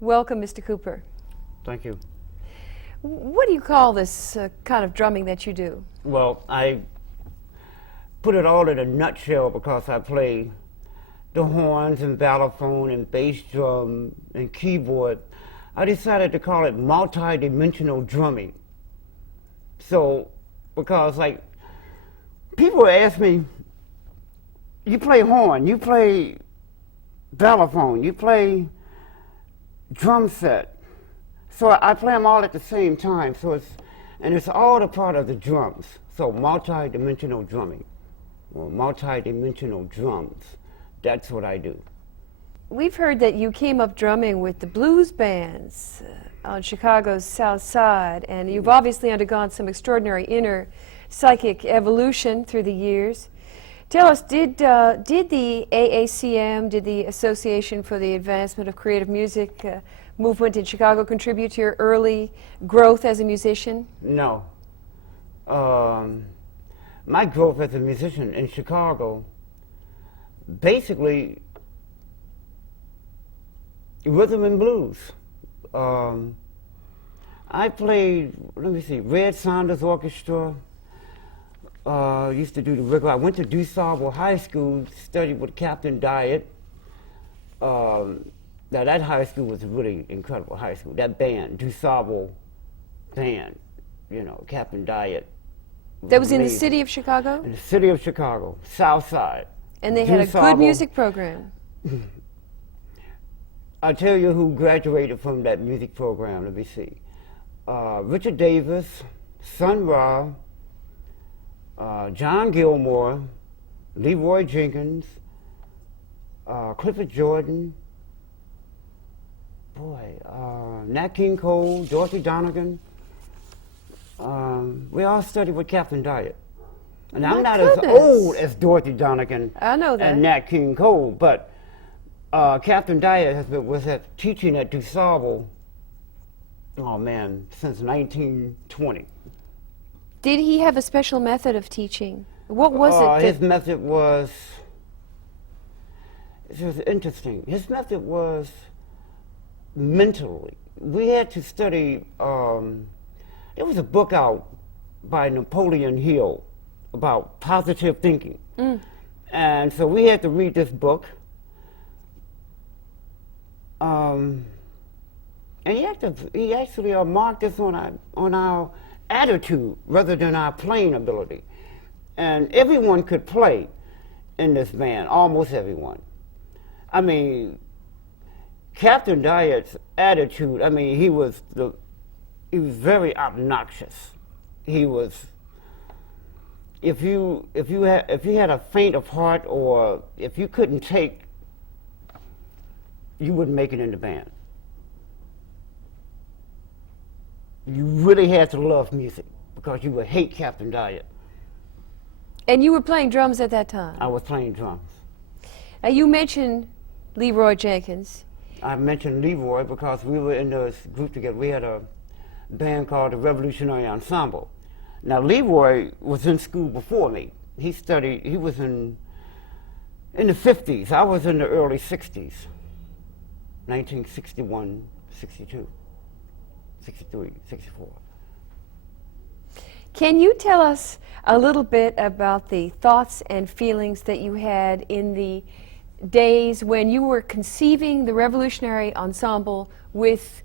Welcome, Mr. Cooper. Thank you. What do you call this kind of drumming that you do? Well, I put it all in a nutshell because I play the horns and balafone and bass drum and keyboard. I decided to call it multi-dimensional drumming. So, because like, people ask me, you play horn, you play balafone, you play drum set. So I play them all at the same time, and it's all a part of the drums. So multi-dimensional drumming, or multi-dimensional drums, that's what I do. We've heard that you came up drumming with the blues bands on Chicago's South Side, and you've obviously undergone some extraordinary inner psychic evolution through the years. Tell us, did the AACM, did the Association for the Advancement of Creative Music movement in Chicago contribute to your early growth as a musician? No. My growth as a musician in Chicago, basically, rhythm and blues. I played, let me see, Red Saunders Orchestra. Used to do the regular. I went to DuSable High School, studied with Captain Diet. Now that high school was a really incredible high school. That band, DuSable band, you know, Captain Diet. That was in the city of Chicago? In the city of Chicago, South Side. And they had a good music program. I'll tell you who graduated from that music program, let me see. Richard Davis, Sun Ra, John Gilmore, Leroy Jenkins, Clifford Jordan, Nat King Cole, Dorothy Donegan. We all studied with Captain Diet. And I'm not as old as Dorothy Donegan and Nat King Cole, but Captain Diet was teaching at DuSable, oh man, since 1920. Did he have a special method of teaching? What was it? His method was, it was interesting. His method was mentally. We had to study, there was a book out by Napoleon Hill about positive thinking. And so we had to read this book. And he actually marked us on our attitude rather than our playing ability. And everyone could play in this band, almost everyone. I mean, Captain Diet's attitude, I mean, he was very obnoxious. He was, if you had a faint of heart, or if you couldn't take, you wouldn't make it in the band. You really had to love music because you would hate Captain Diet. And you were playing drums at that time? I was playing drums. Now you mentioned Leroy Jenkins. I mentioned Leroy because we were in this group together. We had a band called the Revolutionary Ensemble. Now Leroy was in school before me. He was in the 50s. I was in the early 60s, 1961, 62. 63, 64. Can you tell us a little bit about the thoughts and feelings that you had in the days when you were conceiving the Revolutionary Ensemble with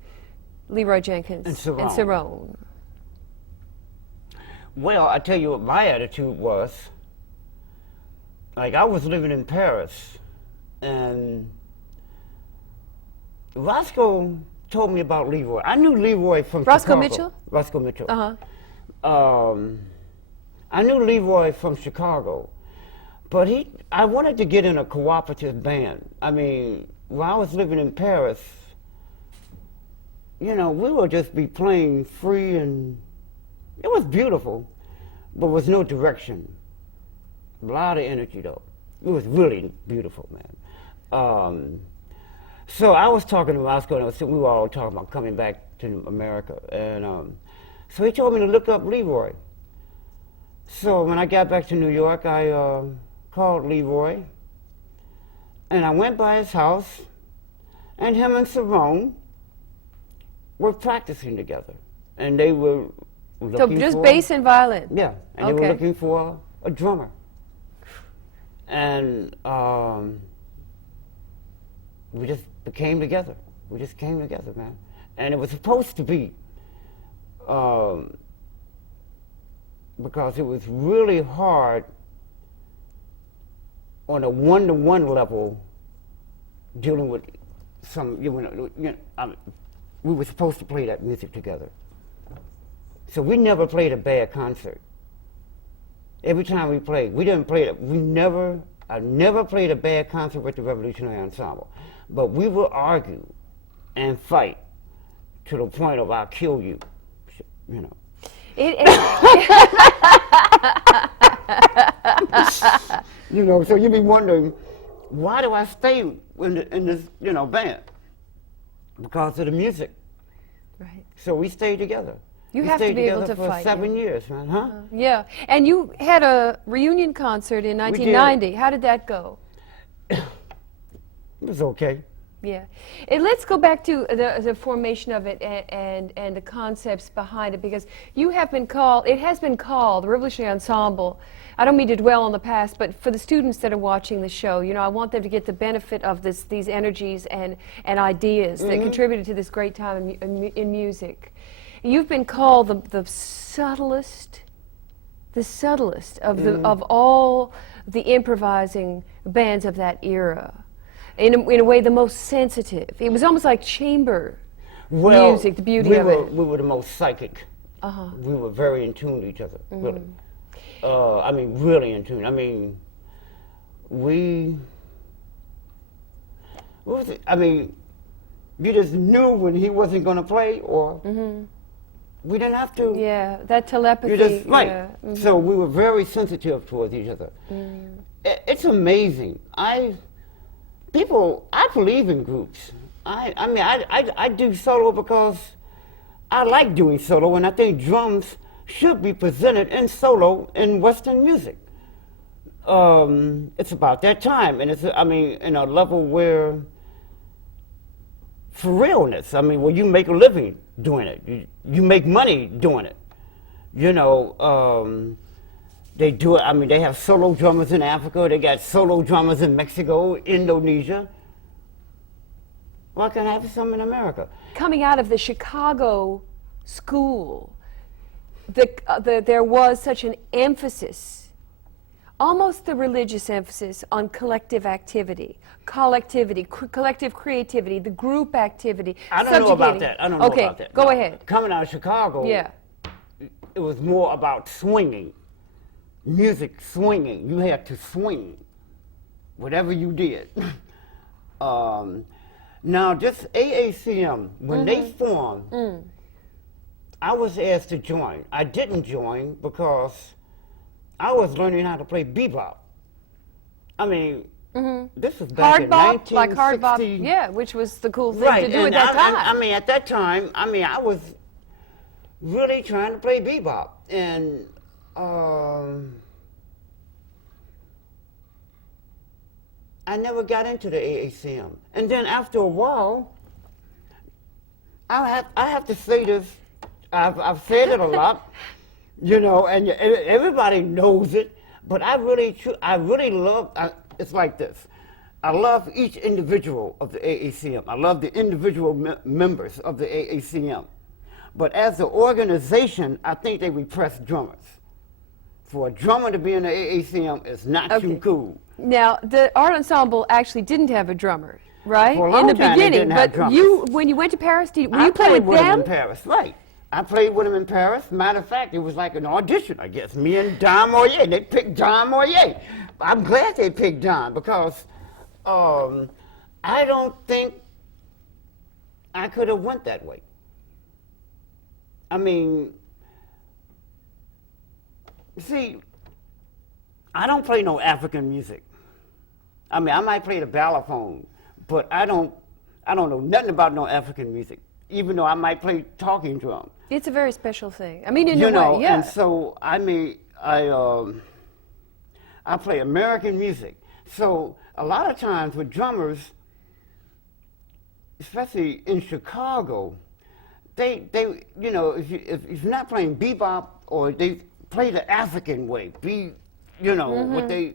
Leroy Jenkins and Cerrone? Well, I tell you what my attitude was. Like, I was living in Paris, and Roscoe told me about Leroy. I knew Leroy from Roscoe Chicago. Mitchell? Roscoe Mitchell. Uh-huh. I knew Leroy from Chicago, but I wanted to get in a cooperative band. I mean, while I was living in Paris, you know, we would just be playing free, and it was beautiful, but with no direction. A lot of energy, though. It was really beautiful, man. So I was talking to Roscoe, and we were all talking about coming back to America. And so he told me to look up Leroy. So when I got back to New York, I called Leroy, and I went by his house, and him and Cerrone were practicing together, and they were So looking just for, bass and violin. Yeah, and they were looking for a drummer. And we just came together. We just came together, man. And it was supposed to be, because it was really hard on a one-to-one level dealing with some, we were supposed to play that music together. So we never played a bad concert. Every time we played, we didn't play it. I never played a bad concert with the Revolutionary Ensemble. But we would argue and fight to the point of I'll kill you, you know. You know, so you'd be wondering, why do I stay in this, band? Because of the music. Right. So we stayed together. You we have to stayed be able together to for fight. 7 years, man, huh? Yeah, and you had a reunion concert in 1990. How did that go? It was okay. Yeah. And let's go back to the formation of it and the concepts behind it, because you have been called, it has been called, the Revolutionary Ensemble. I don't mean to dwell on the past, but for the students that are watching the show, I want them to get the benefit of these energies and ideas that contributed to this great time in music. You've been called the subtlest of all the improvising bands of that era. In a way, the most sensitive. It was almost like chamber music, the beauty of it. We were the most psychic. We were very in tune to each other, really. I mean, really in tune. I mean, what was it? I mean, you just knew when he wasn't going to play, or we didn't have to. Yeah, that telepathy. You just, right. Yeah. So we were very sensitive towards each other. It's amazing. I believe in groups. I do solo because I like doing solo, and I think drums should be presented in solo in Western music. It's about that time, and in a level where, for realness, where you make a living doing it, you make money doing it. They do it. They have solo drummers in Africa. They got solo drummers in Mexico, Indonesia. Why can't I have some in America? Coming out of the Chicago school, there was such an emphasis, almost the religious emphasis, on collective activity, collective creativity, the group activity. I don't know about that. Okay, go ahead. Coming out of Chicago, it was more about swinging. Music, swinging. You had to swing, whatever you did. Now, just AACM, when they formed, I was asked to join. I didn't join because I was learning how to play bebop. This was back in 1960. Like hard bop, yeah, which was the cool thing right, to do at that time. At that time, I was really trying to play bebop. And I never got into the AACM. And then after a while, I have to say this, I've said it a lot, and everybody knows it, but I really love, it's like this. I love each individual of the AACM. I love the individual members of the AACM. But as an organization, I think they repress drummers. For a drummer to be in the AACM is not too cool. Now, the art ensemble actually didn't have a drummer, right? For a long in the time, beginning, they didn't have but drummers. when you went to Paris, were you I playing played with them? In Paris, right. I played with them in Paris. Matter of fact, it was like an audition, I guess. Me and Don Moyer, they picked Don Moyer. I'm glad they picked Don because I don't think I could have went that way. See, I don't play no African music. I might play the balaphones, but I don't know nothing about no African music, even though I might play talking drum. It's a very special thing. In a way, yeah. And so, I play American music. So a lot of times with drummers, especially in Chicago, you know, if you're not playing bebop or they play the African way, you know, what they,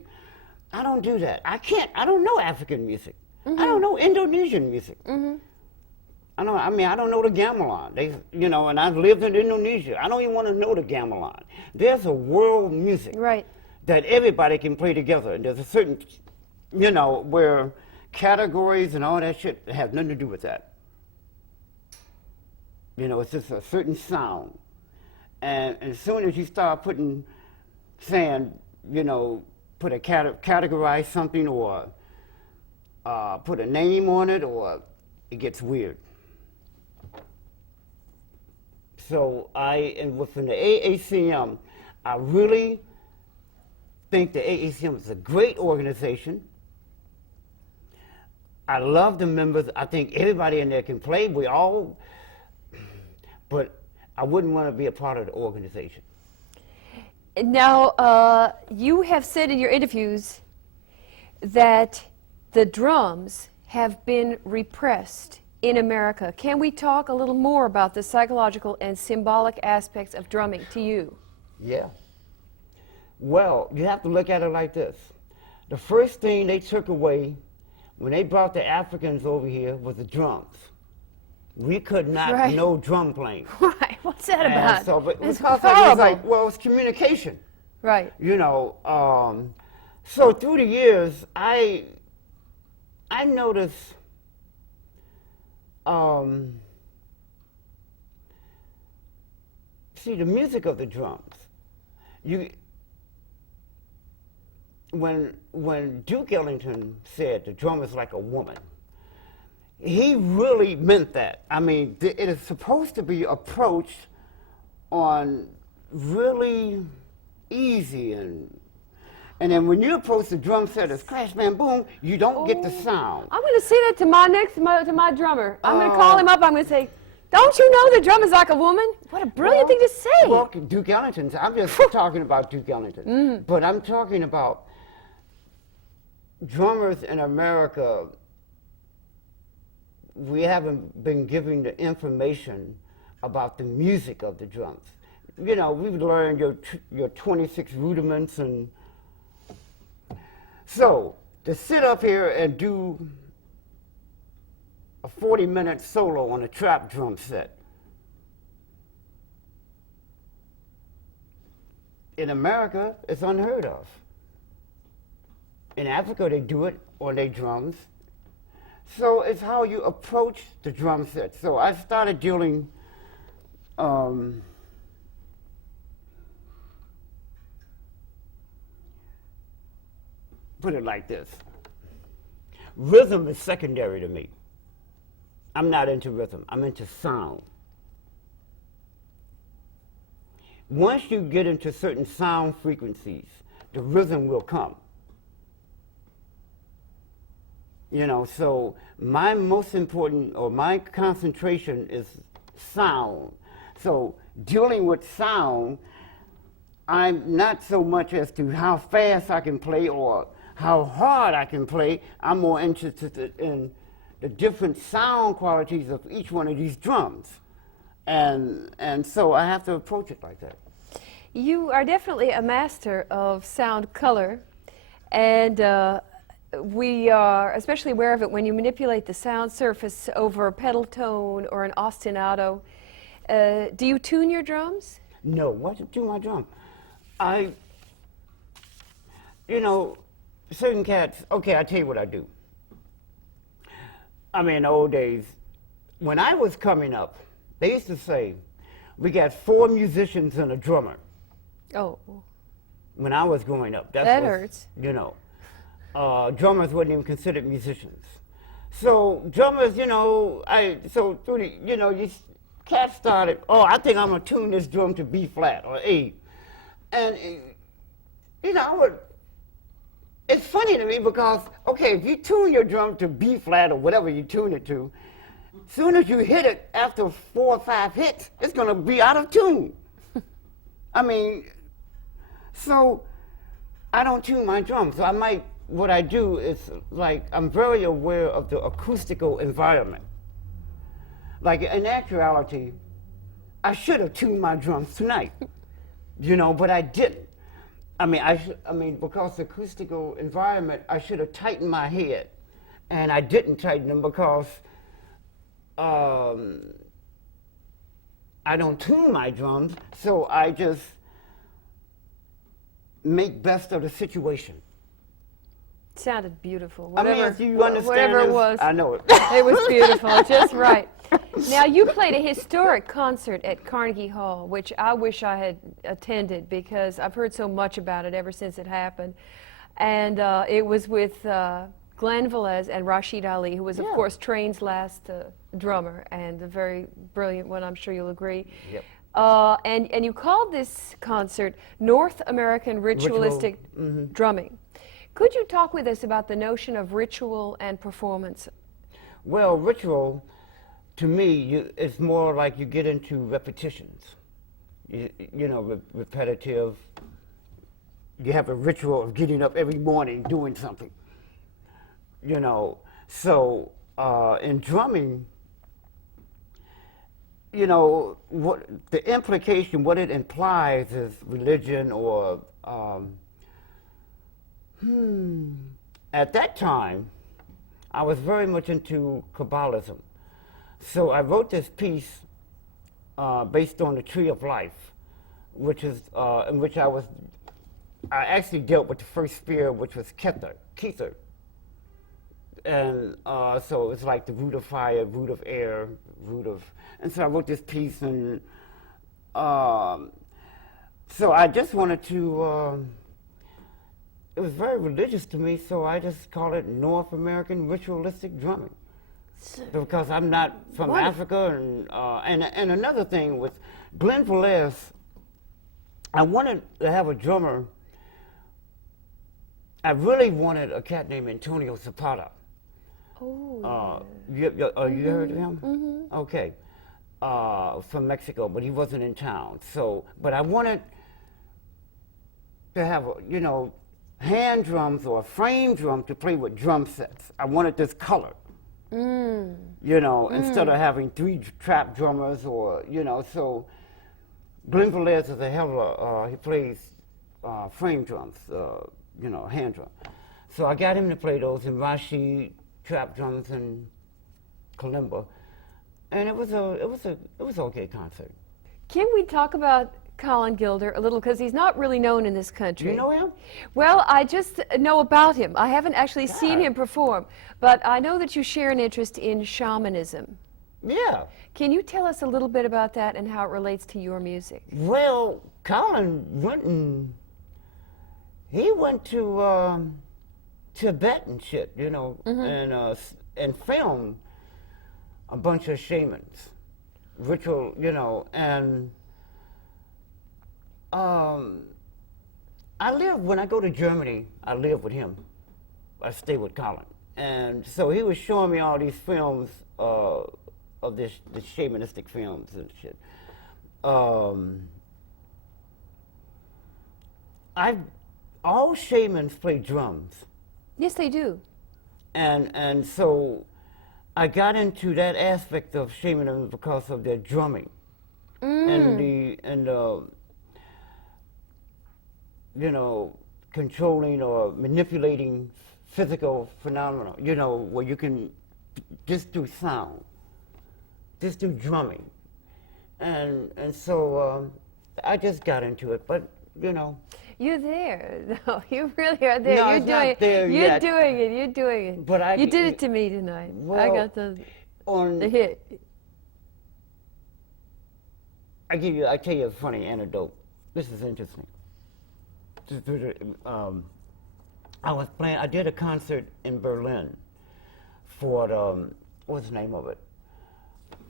I don't do that. I don't know African music. I don't know Indonesian music. I don't know the gamelan. You know, and I've lived in Indonesia. I don't even want to know the gamelan. There's a world music that everybody can play together, and there's a certain, you know, where categories and all that shit have nothing to do with that. You know, it's just a certain sound, and as soon as you start saying, you know, categorize something or put a name on it, or it gets weird. So within the AACM, I really think the AACM is a great organization. I love the members. I think everybody in there can play. But I wouldn't want to be a part of the organization. Now, you have said in your interviews that the drums have been repressed in America. Can we talk a little more about the psychological and symbolic aspects of drumming to you? Yeah. Well, you have to look at it like this. The first thing they took away when they brought the Africans over here was the drums. We could not know drum playing. Right. What's that about? So, but it's because horrible. it was like, well, it's communication. Right. You know, so through the years, I noticed see the music of the drums. When Duke Ellington said the drum is like a woman, he really meant that. I mean, it is supposed to be approached on really easy, and then when you approach the drum set as crash, bam, boom, you don't get the sound. I'm going to say that to my drummer. I'm going to call him up. I'm going to say, don't you know the drum is like a woman? What a brilliant thing to say. Well, Duke Ellington, I'm just talking about Duke Ellington, but I'm talking about drummers in America. We haven't been given the information about the music of the drums. You know, we've learned your 26 rudiments, and so to sit up here and do a 40-minute solo on a trap drum set in America, it's unheard of. In Africa, they do it on their drums. So it's how you approach the drum set. So I started dealing, put it like this. Rhythm is secondary to me. I'm not into rhythm, I'm into sound. Once you get into certain sound frequencies, the rhythm will come. You know, so my most important, or my concentration is sound. So dealing with sound, I'm not so much as to how fast I can play or how hard I can play. I'm more interested in the different sound qualities of each one of these drums. And so I have to approach it like that. You are definitely a master of sound color, and we are especially aware of it when you manipulate the sound surface over a pedal tone or an ostinato. Do you tune your drums? No, what to tune my drum? You know, certain cats, okay, I'll tell you what I do. I mean, in the old days, when I was coming up, they used to say, we got 4 musicians and a drummer. Oh. When I was growing up. That hurts. You know. Drummers weren't even considered musicians. So drummers, you know, so through the, you know, these cats started, I think I'm gonna tune this drum to B flat or A. And, you know, it's funny to me because, okay, if you tune your drum to B flat or whatever you tune it to, as soon as you hit it after 4 or 5 hits, it's gonna be out of tune. I mean, so I don't tune my drums. So what I do is, like, I'm very aware of the acoustical environment. Like, in actuality, I should have tuned my drums tonight, you know, but I didn't. I mean, because the acoustical environment, I should have tightened my head, and I didn't tighten them because I don't tune my drums, so I just make best of the situation. Sounded beautiful. I mean, if you understand whatever it this, was. I know it. It was beautiful, just right. Now, you played a historic concert at Carnegie Hall, which I wish I had attended because I've heard so much about it ever since it happened. And it was with Glenn Velez and Rashaad Ali, who was, of course, Train's last drummer, and a very brilliant one, I'm sure you'll agree. Yep. And you called this concert North American Ritualistic Drumming. Could you talk with us about the notion of ritual and performance? Well, ritual, to me, it's more like you get into repetitions. You know, repetitive. You have a ritual of getting up every morning doing something. You know, so in drumming, you know, what the implication, what it implies is religion or at that time, I was very much into Kabbalism. So I wrote this piece based on the Tree of Life, which is in which I actually dealt with the first sphere, which was Kether. And so it's like the root of fire, root of air, and so I wrote this piece, and so I just wanted to, it was very religious to me, so I just call it North American Ritualistic Drumming. Because I'm not from Africa, and another thing with Glenn Velez, I wanted to have a drummer. I really wanted a cat named Antonio Zapata. Oh. You heard of him? Mm-hmm. Okay. From Mexico, but he wasn't in town. So, but I wanted to have, you know, hand drums or a frame drum to play with drum sets. I wanted this color. You know, instead of having 3 trap drummers or, you know, so Glenn Velez is a hell of a, he plays frame drums, you know, hand drum. So I got him to play those, and Rashaad trap drums and kalimba, and it was okay concert. Can we talk about Colin Gilder a little, because he's not really known in this country? You know him? Well, I just know about him. I haven't actually seen him perform, but I know that you share an interest in shamanism. Yeah. Can you tell us a little bit about that and how it relates to your music? Well, Colin he went to Tibet and shit, you know, and filmed a bunch of shamans, ritual, you know, and when I go to Germany, I live with him. I stay with Colin. And so he was showing me all these films of the shamanistic films and shit. All shamans play drums. Yes, they do. And so I got into that aspect of shamanism because of their drumming. And you know, controlling or manipulating physical phenomena, you know, where you can just do sound, just do drumming. And so I just got into it, but, you know. You're there. No, you really are there. No, You're it's doing not it. there You're yet. doing it. You're doing it. But you did it to me tonight. I got the hit. I tell you a funny anecdote. This is interesting. I did a concert in Berlin for what's the name of it?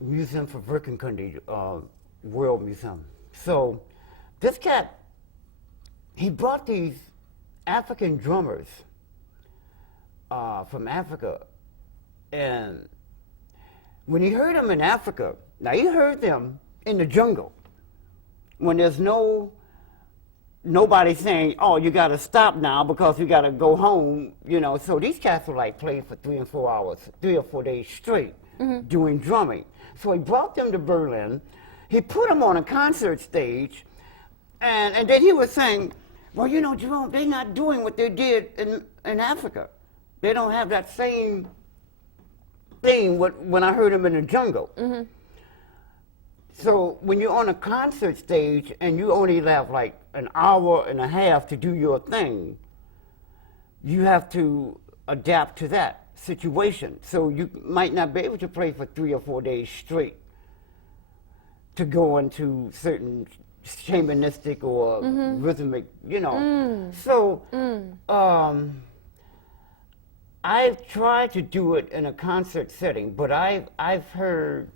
Museum for Werkenkunde, World Museum. So this cat, he brought these African drummers from Africa, and when he heard them in Africa, now he heard them in the jungle when there's nobody saying, oh, you got to stop now because you got to go home, you know. So these cats were like playing for 3 or 4 hours, 3 or 4 days straight, doing drumming. So he brought them to Berlin. he put them on a concert stage, and then he was saying, well, you know, Jerome, they're not doing what they did in Africa. They don't have that same thing when I heard him in the jungle. Mm-hmm. So when you're on a concert stage and you only have like an hour and a half to do your thing, you have to adapt to that situation. So you might not be able to play for 3 or 4 days straight to go into certain shamanistic or rhythmic, you know. So I've tried to do it in a concert setting, but I've heard,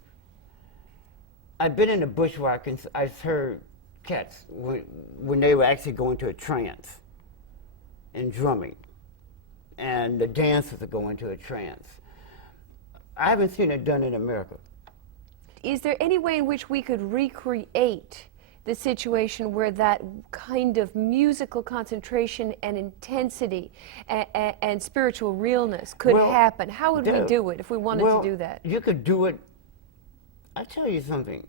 I've been in the bush where I've heard cats when they were actually going to a trance and drumming, and the dancers are going to a trance. I haven't seen it done in America. Is there any way in which we could recreate the situation where that kind of musical concentration and intensity and spiritual realness could happen? How would we do it if we wanted to do that? You could do it. I'll tell you something.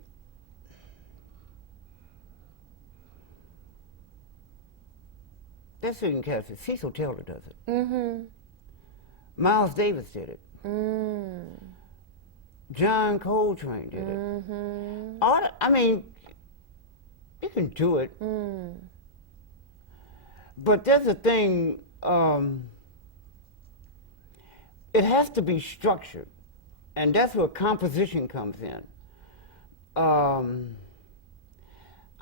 That's certain cats. Cecil Taylor does it. Mm-hmm. Miles Davis did it. Mm. John Coltrane did it. I mean, you can do it. But there's a thing, it has to be structured. And that's where composition comes in.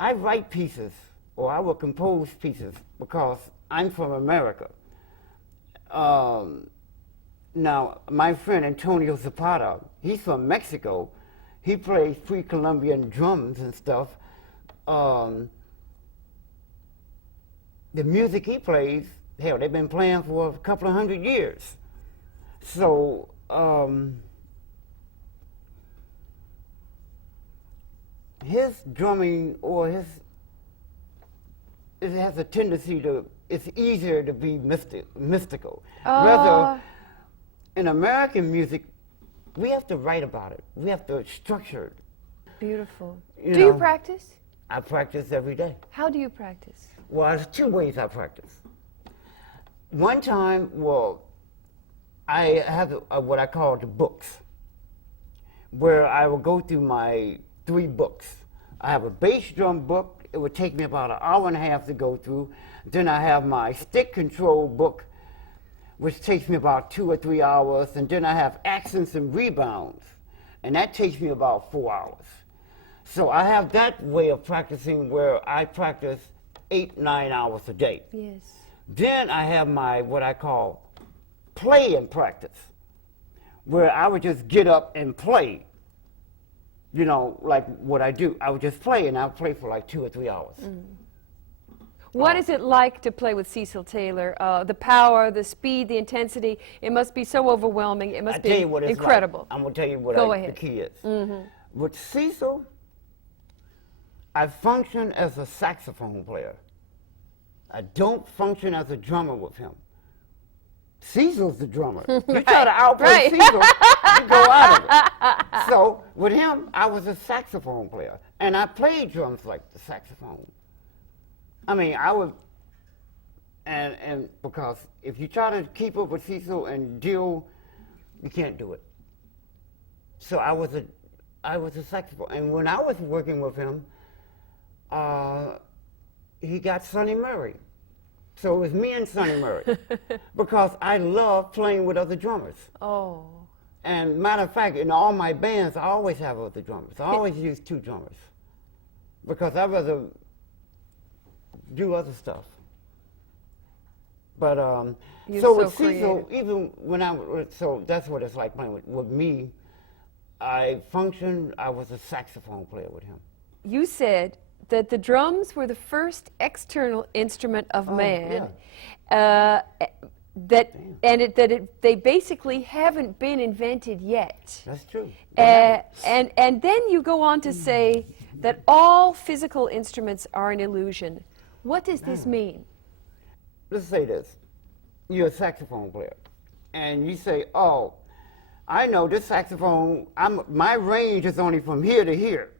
I write pieces, or I will compose pieces, because I'm from America. Now, my friend Antonio Zapata, he's from Mexico. He plays pre-Columbian drums and stuff. The music he plays, hell, they've been playing for a couple of 100 years. So, his drumming, or it has a tendency to, it's easier to be mystical. Rather, in American music, we have to write about it. We have to structure it. Beautiful. Do you practice? I practice every day. How do you practice? Well, there's 2 ways I practice. One time, I have what I call the books, where I will go through my 3 books. I have a bass drum book. It would take me about an hour and a half to go through. Then I have my stick control book, which takes me about 2 or 3 hours. And then I have accents and rebounds, and that takes me about 4 hours. So I have that way of practicing where I practice 8, 9 hours a day. Yes. Then I have my, what I call, play and practice, where I would just get up and play. You know, like what I do. I would just play, and I would play for like 2 or 3 hours. What is it like to play with Cecil Taylor? The power, the speed, the intensity, it must be so overwhelming. It must be incredible. I'm going to tell you what the key is. With Cecil, I function as a saxophone player. I don't function as a drummer with him. Cecil's the drummer. You try to outplay Cecil, you go out of it. So with him, I was a saxophone player, and I played drums like the saxophone. I mean, I would, and because if you try to keep up with Cecil and deal, you can't do it. So I was a saxophone, and when I was working with him, he got Sonny Murray. So it was me and Sonny Murray, because I love playing with other drummers. Oh. And matter of fact, in all my bands, I always have other drummers. I always use 2 drummers, because I'd rather do other stuff. But so with Cecil, even when so that's what it's like playing with me. I was a saxophone player with him. You said that the drums were the first external instrument of man, they basically haven't been invented yet. That's true. And then you go on to say that all physical instruments are an illusion. What does this mean? Let's say this. You're a saxophone player, and you say, oh, I know this saxophone, my range is only from here to here.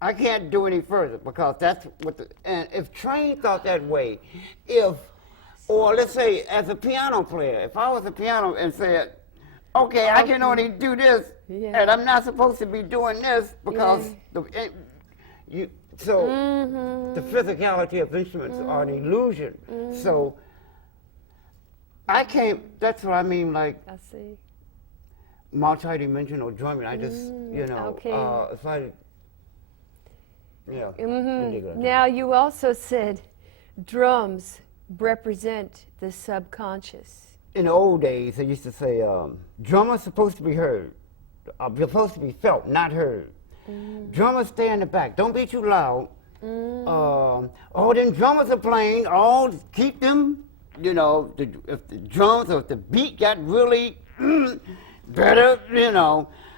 I can't do any further because that's what and if Train thought that way, or let's say as a piano player, if I was a piano and said, okay, I can only do this, and I'm not supposed to be doing this because the physicality of instruments are an illusion. So I can't, that's what I mean, like I see. multi-dimensional drumming. I just, if I, Now, you also said drums represent the subconscious. in the old days, they used to say, drummers supposed to be heard. They're supposed to be felt, not heard. Drummers stay in the back. Don't be too loud. Then drummers are playing. Keep them. If the drums or if the beat got really better,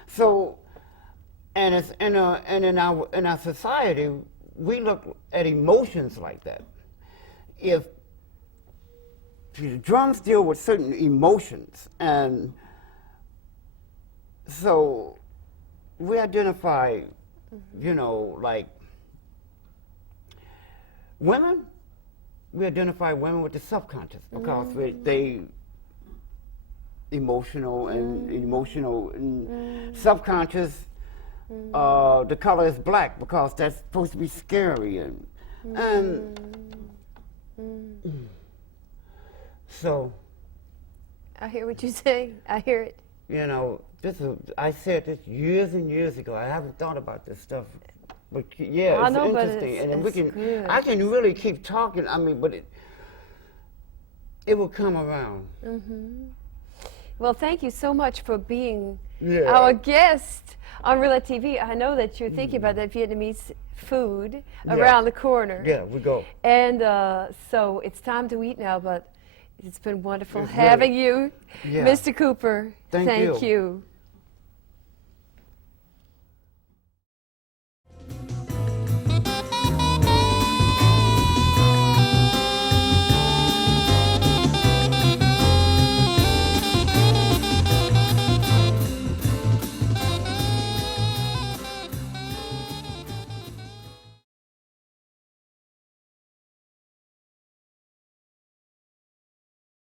So, and it's in our society, we look at emotions like that. If the drums deal with certain emotions, and so we identify, like women. We identify women with the subconscious because they emotional and subconscious. The color is black because that's supposed to be scary and so. I hear what you say. I hear it. I said this years and years ago. I haven't thought about this stuff, but yeah, I it's know, but interesting, and good. I can really keep talking. I mean, but it will come around. Well, thank you so much for being our guest on Roulette TV. I know that you're thinking about that Vietnamese food around the corner. Yeah, we go. And so it's time to eat now, but it's been wonderful having you, Yeah. Mr. Cooper. Thank you. you.